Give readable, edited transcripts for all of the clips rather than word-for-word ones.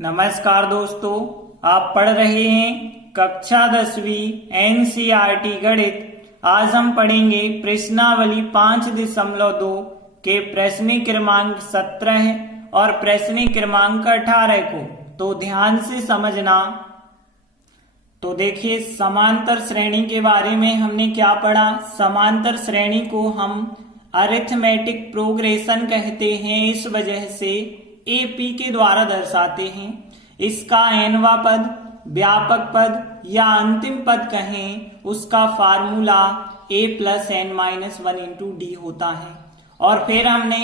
नमस्कार दोस्तों, आप पढ़ रहे हैं कक्षा 10वीं एनसीईआरटी गणित। आज हम पढ़ेंगे प्रश्नावली 5.2 के प्रश्न क्रमांक 17 और प्रश्न क्रमांक 18 को। तो ध्यान से समझना। तो देखिए, समांतर श्रेणी के बारे में हमने क्या पढ़ा। समांतर श्रेणी को हम अरिथमेटिक प्रोग्रेशन कहते हैं, इस वजह से एपी के द्वारा दर्शाते हैं। इसका nवां पद, व्यापक पद या अंतिम पद कहें, उसका फार्मूला a+n-1 इंटू डी होता है। और फिर हमने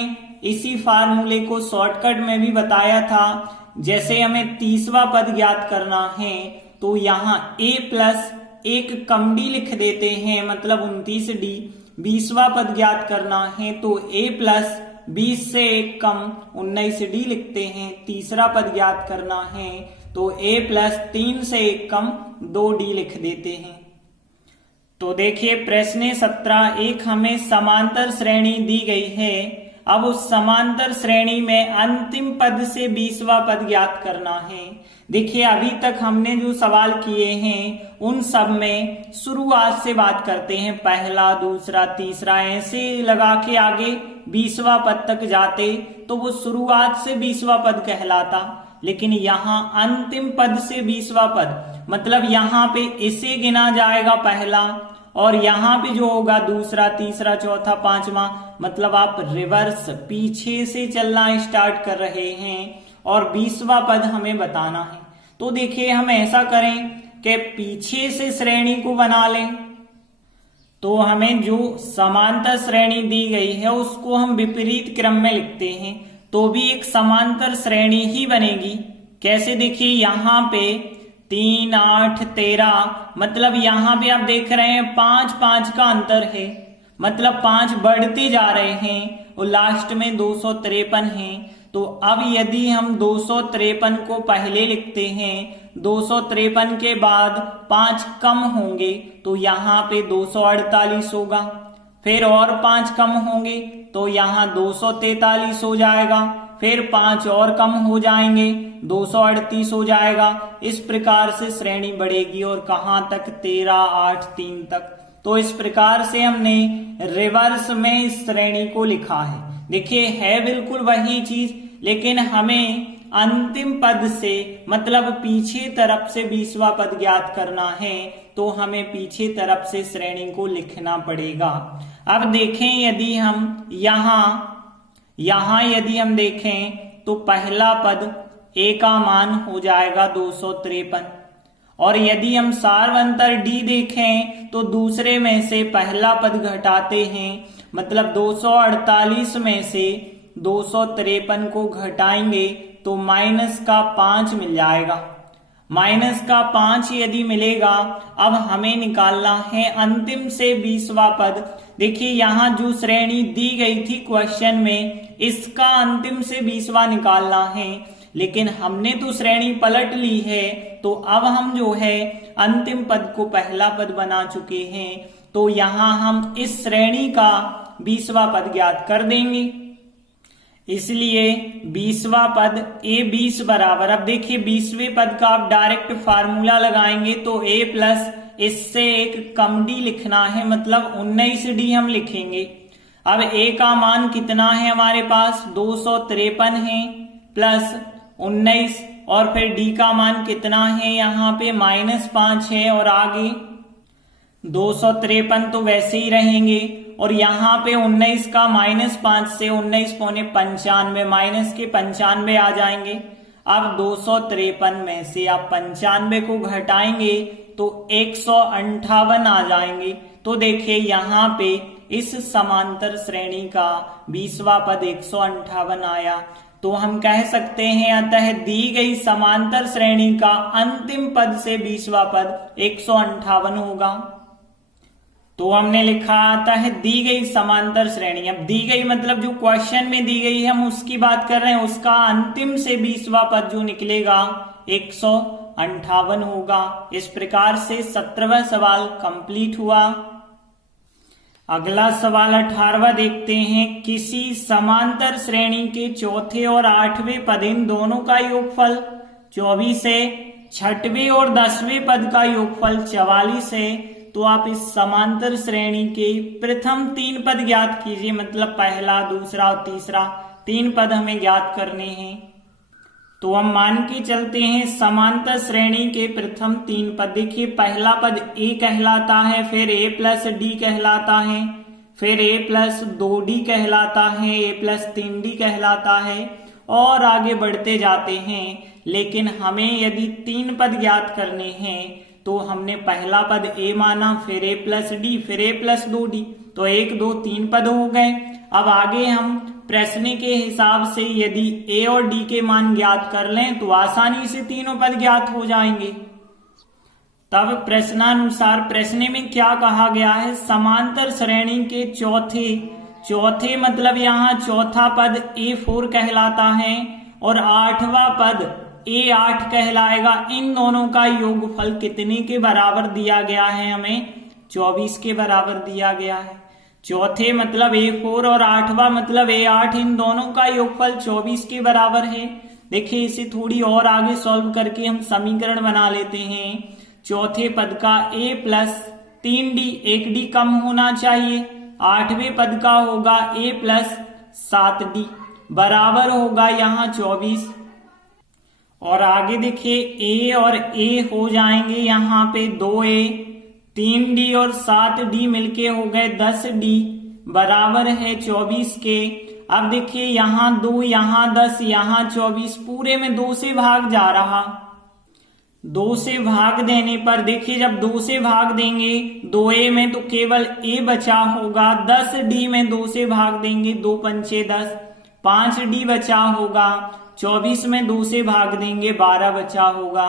इसी फार्मूले को शॉर्टकट में भी बताया था। जैसे हमें 30वां पद ज्ञात करना है तो यहाँ a प्लस एक कम डी लिख देते हैं, मतलब 29d। 20वां पद ज्ञात करना है तो a प्लस 20 से एक कम 19d लिखते हैं। तीसरा पद ज्ञात करना है तो a प्लस 3 से एक कम 2d लिख देते हैं। तो देखिए, प्रश्न 17 एक हमें समांतर श्रेणी दी गई है। अब उस समांतर श्रेणी में अंतिम पद से 20वां पद ज्ञात करना है। देखिए, अभी तक हमने जो सवाल किए हैं उन सब में शुरुआत से बात करते हैं, पहला, दूसरा, तीसरा, ऐसे लगा के आगे 20वां पद तक जाते तो वो शुरुआत से 20वां पद कहलाता। लेकिन यहाँ अंतिम पद से 20वां पद, मतलब यहाँ पे इसे गिना जाएगा पहला, और यहाँ पे जो होगा दूसरा, तीसरा, चौथा, पांचवा, मतलब आप रिवर्स पीछे से चलना स्टार्ट कर रहे हैं और 20वां पद हमें बताना है। तो देखिए, हम ऐसा करें कि पीछे से श्रेणी को बना लें। तो हमें जो समांतर श्रेणी दी गई है उसको हम विपरीत क्रम में लिखते हैं, तो भी एक समांतर श्रेणी ही बनेगी। कैसे? देखिए, यहाँ पे 3, 8, 13, मतलब यहाँ पे आप देख रहे हैं 5-5 का अंतर है, मतलब 5 बढ़ते जा रहे हैं और लास्ट में 253 है। तो अब यदि हम 253 को पहले लिखते हैं, 253 के बाद 5 कम होंगे तो यहाँ पे 248 होगा। फिर और 5 कम होंगे तो यहाँ 243 हो जाएगा। फिर 5 और कम हो जाएंगे, 238 हो जाएगा। इस प्रकार से श्रेणी बढ़ेगी और कहाँ तक? 13, 8, 3 तक। तो इस प्रकार से हमने रिवर्स में इस श्रेणी को लिखा है। देखिए, है बिल्कुल वही चीज, लेकिन हमें अंतिम पद से, मतलब पीछे तरफ से 20वां पद ज्ञात करना है, तो हमें पीछे तरफ से श्रेणी को लिखना पड़ेगा। अब देखें, यदि हम यहाँ यदि हम देखें तो पहला पद a का मान हो जाएगा 253, और यदि हम सारवंतर d देखें तो दूसरे में से पहला पद घटाते हैं, मतलब 248 में से 253 को घटाएंगे तो -5 मिल जाएगा। -5 यदि मिलेगा, अब हमें निकालना है अंतिम से 20वां पद। देखिए, यहाँ जो श्रेणी दी गई थी क्वेश्चन में, इसका अंतिम से 20वां निकालना है, लेकिन हमने तो श्रेणी पलट ली है, तो अब हम जो है अंतिम पद को पहला पद बना चुके हैं। तो यहाँ हम इस श्रेणी का 20वां पद ज्ञात कर देंगे। इसलिए 20वां पद a20 बराबर, अब देखिए 20वें पद का आप डायरेक्ट फार्मूला लगाएंगे तो a प्लस इससे एक कम d लिखना है, मतलब 19d हम लिखेंगे। अब a का मान कितना है हमारे पास? 253 है प्लस 19, और फिर d का मान कितना है? यहाँ पे -5 है, और आगे 253 तो वैसे ही रहेंगे, और यहाँ पे 19 का -5 से 19 पौने 95, माइनस के 95 आ जाएंगे। अब 253 में से आप 95 को घटाएंगे तो 158 आ जाएंगे। तो देखिए, यहाँ पे इस समांतर श्रेणी का 20वां पद 158 आया। तो हम कह सकते हैं, अतः दी गई समांतर श्रेणी का अंतिम पद से 20वां पद 158 होगा। तो हमने लिखा आता है दी गई समांतर श्रेणी। अब दी गई मतलब जो क्वेश्चन में दी गई है हम उसकी बात कर रहे हैं, उसका अंतिम से 20वां पद जो निकलेगा 158 होगा। इस प्रकार से 17वां सवाल कंप्लीट हुआ। अगला सवाल 18वां देखते हैं। किसी समांतर श्रेणी के चौथे और 8वें पद इन दोनों का योगफल 24 है। छठवें और 10वें पद का योगफल 44 है। तो आप इस समांतर श्रेणी के प्रथम 3 पद ज्ञात कीजिए, मतलब पहला, दूसरा और तीसरा 3 पद हमें ज्ञात करने हैं। तो हम मान के चलते हैं समांतर श्रेणी के प्रथम 3 पद। देखिए पहला पद a कहलाता है, फिर a प्लस d कहलाता है, फिर a प्लस 2d कहलाता है, a प्लस 3d कहलाता है और आगे बढ़ते जाते हैं। लेकिन हमें यदि 3 पद ज्ञात करने हैं तो हमने पहला पद a माना, फिर a प्लस d, फिर a प्लस 2d, तो 1 2 3 पद हो गए। अब आगे हम प्रश्न के हिसाब से यदि a और d के मान ज्ञात कर लें तो आसानी से तीनों पद ज्ञात हो जाएंगे। तब प्रश्नानुसार प्रश्न में क्या कहा गया है, समांतर श्रेणी के चौथे मतलब यहाँ चौथा पद a4 कहलाता है और 8वां पद a8 कहलाएगा। इन दोनों का योगफल कितने के बराबर दिया गया है, हमें 24 के बराबर दिया गया है। चौथे मतलब a4 और 8वां मतलब a8, इन दोनों का योगफल 24 के बराबर है। देखिए इसे थोड़ी और आगे सॉल्व करके हम समीकरण बना लेते हैं। चौथे पद का a प्लस 3d, 1d कम होना चाहिए। 8वें पद का होगा a प्लस 7d बराबर होगा यहाँ 24। और आगे देखिए a और a हो जाएंगे यहाँ पे 2a, 3d और 7d मिलके हो गए 10d बराबर है 24 के। अब देखिए यहाँ 2, यहाँ 10, यहाँ 24, पूरे में 2 से भाग जा रहा। 2 से भाग देने पर देखिए जब 2 से भाग देंगे 2a में तो केवल a बचा होगा, 10d में 2 से भाग देंगे 2 पंचे 10, 5d बचा होगा, 24 में 2 से भाग देंगे 12 बचा होगा।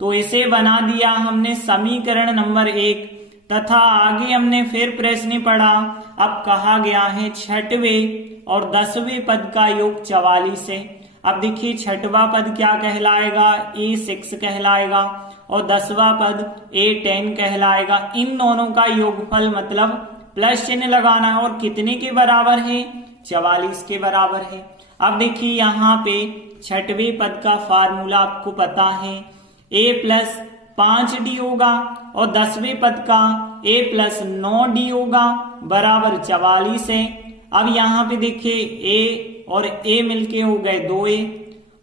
तो इसे बना दिया हमने समीकरण नंबर 1 तथा आगे हमने फिर प्रश्न पढ़ा। अब कहा गया है छठवें और 10वें पद का योग 44 है। अब देखिए छठवां पद क्या कहलाएगा, a6 कहलाएगा और 10वां पद a10 कहलाएगा। इन दोनों का योगफल मतलब प्लस चिन्ह लगाना है और कितने के बराबर है, 44 के बराबर है। अब देखिए यहाँ पे छठवें पद का फार्मूला आपको पता है, a प्लस 5d होगा और 10वें पद का a प्लस 9d होगा बराबर 44 है। अब यहाँ पे देखिए a और a मिलके हो गए 2a,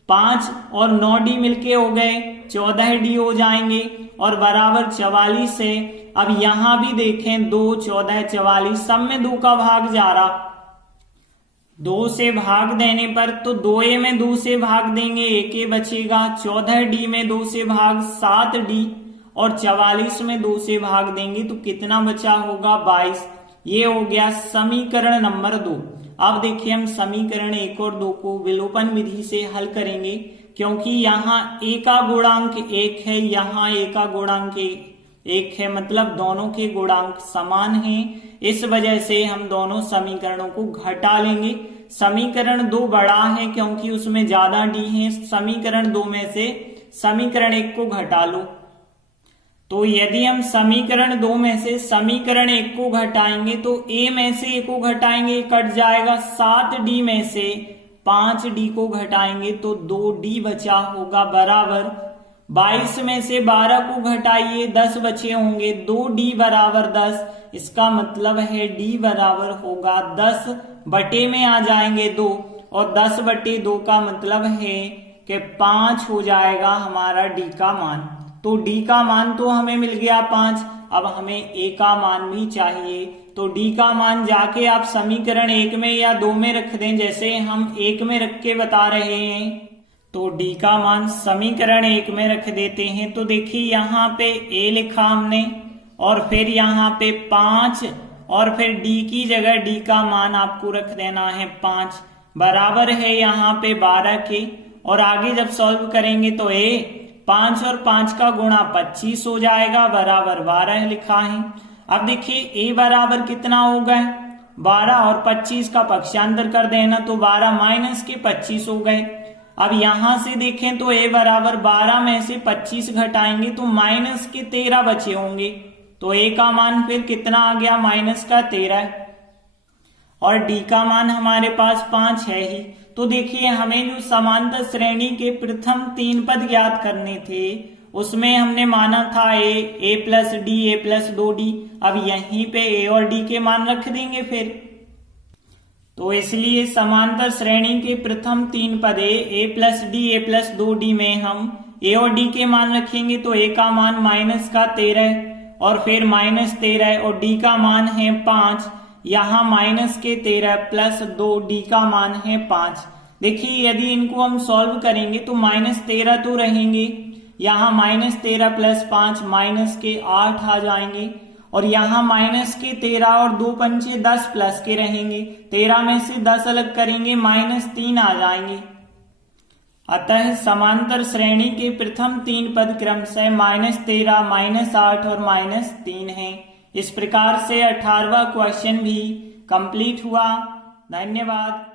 5 और 9d मिलके हो गए 14d हो जाएंगे और बराबर 44 है। अब यहाँ भी देखें 2, 14, 44 सब में 2 का भाग जा रहा। 2 से भाग देने पर तो 2a में 2 से भाग देंगे 1a बचेगा, 14d में 2 से भाग 7d और 44 में 2 से भाग देंगे तो कितना बचा होगा 22। ये हो गया समीकरण नंबर 2। अब देखिए हम समीकरण 1 और 2 को विलोपन विधि से हल करेंगे, क्योंकि यहाँ a का गुणांक 1 है, यहाँ a का गुणांक 1 है, मतलब दोनों के गुणांक समान हैं। इस वजह से हम दोनों समीकरणों को घटा लेंगे। समीकरण 2 बड़ा है क्योंकि उसमें ज्यादा d है। समीकरण 2 में से समीकरण 1 को घटा लो। तो यदि हम समीकरण 2 में से समीकरण 1 को घटाएंगे तो a में से a को घटाएंगे कट जाएगा, 7d में से 5d को घटाएंगे तो 2d बचा होगा बराबर 22 में से 12 को घटाइए 10 बचे होंगे, 2d बराबर 10। इसका मतलब है d बराबर होगा 10 बटे में आ जाएंगे 2 और 10 बटे 2 का मतलब है कि 5 हो जाएगा हमारा d का मान। तो d का मान तो हमें मिल गया 5, अब हमें a का मान भी चाहिए। तो d का मान जाके आप समीकरण 1 में या 2 में रख दें, जैसे हम 1 में रख के बता रहे हैं। तो d का मान समीकरण 1 में रख देते हैं। तो देखिए यहाँ पे a लिखा हमने और फिर यहाँ पे 5 और फिर d की जगह d का मान आपको रख देना है 5 बराबर है यहाँ पे 12 के। और आगे जब सॉल्व करेंगे तो a 5 और 5 का गुणा 25 हो जाएगा बराबर 12 लिखा है। अब देखिए a बराबर कितना होगा 12 और 25 का पक्षांतर कर देना तो 12 माइनस के 25 हो गए। अब यहां से देखें तो a बराबर 12 में से 25 घटाएंगे तो माइनस के 13 बचे होंगे। तो a का मान फिर कितना आ गया माइनस का 13 और d का मान हमारे पास 5 है ही। तो देखिए हमें जो समांतर श्रेणी के प्रथम 3 पद ज्ञात करने थे उसमें हमने माना था a plus D a plus 2d। अब यहीं पे a और d के मान रख देंगे फिर, तो इसलिए समांतर श्रेणी के प्रथम 3 पद a plus D a plus 2d में हम a और d के मान रखेंगे। तो a का मान माइनस का 13 और फिर माइनस 13 और d का मान है 5। यहाँ माइनस के 13 प्लस 2d का मान है 5। देखिए यदि इनको हम सॉल्व करेंगे तो माइनस 13 तो रहेंगे, यहाँ माइनस 13 प्लस 5 माइनस के 8 आ जाएंगे और यहाँ माइनस के 13 और 2 पंचे 10 प्लस के रहेंगे। 13 में से 10 अलग करेंगे माइनस 3 आ जाएंगे। अतः समांतर श्रेणी के प्रथम 3 पद क्रमशः -13, -8 और -3 है। इस प्रकार से 18वां क्वेश्चन भी कंप्लीट हुआ। धन्यवाद।